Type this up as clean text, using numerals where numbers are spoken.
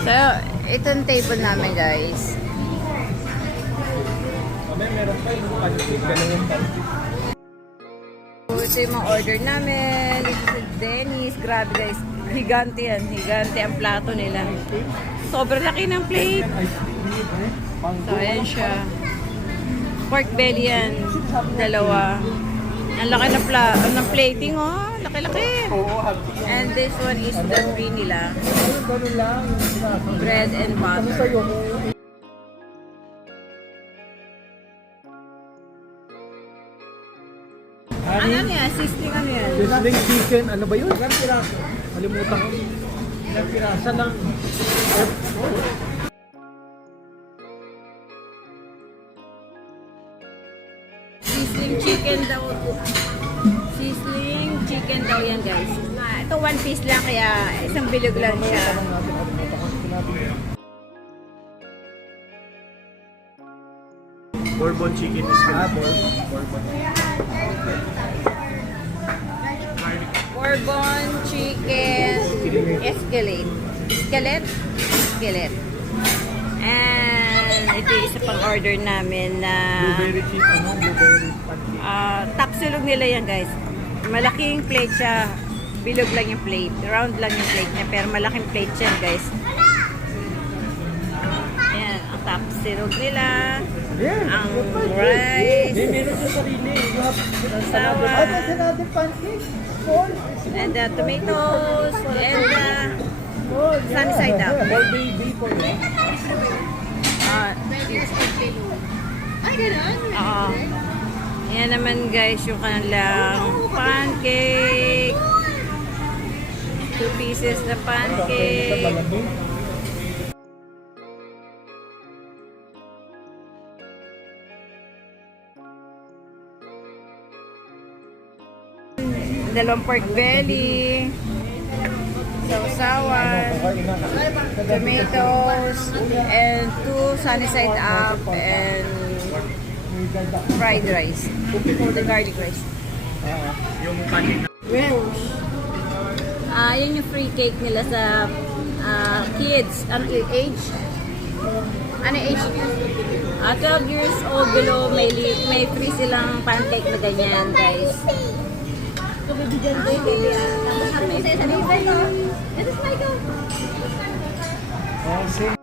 So, ito yung table namin, guys. Meron pa yung pancake, ganun pa. Ito yung mga order namin. Dito sa Dennis. Grabe, guys. Higante yan. Higante ang plato nila. Sobrang laki ng plate. So, ayan siya. Pork belly yan. Dalawa. Ang laki ng plating, oh. Laki-laki. And this one is the free nila. Ganun lang. Bread and butter. Ano yan? Sizzling ano yan? Sizzling chicken, ano ba yun? Ilang piraso? Kalimutan ko. Ilang piraso lang. Sizzling chicken daw. Sizzling chicken daw yan, guys. Ito one piece lang, kaya isang bilog lang siya. Bourbon chicken is Bourbon. Bourbon chicken skillet. And ito yung isa pang order namin na Blueberry cheese, blueberry pancake. tapsilog nila yan, guys. Malaking plate siya. Bilog lang yung plate. Round lang yung plate niya, pero malaking plate siya, guys. Ayan, ang tapsilog nila. Ang rice. Meron sa sarili. Sawa. Another pancake. And the tomatoes. And the sunny side up. For baby, for me. Ay, gano'n? Oo. Yan naman, guys, yung kanilang pancake. 2 pieces na pancake. Dalawang pork belly. Sausawan. Tomatoes. And 2 sunny side up. And fried rice. The garlic rice. Yung pancake. Yun yung free cake nila sa kids. Ano age? Ano age? 12 years old below, may free silang pancake na ganyan, guys. This is Michael. Oh, same.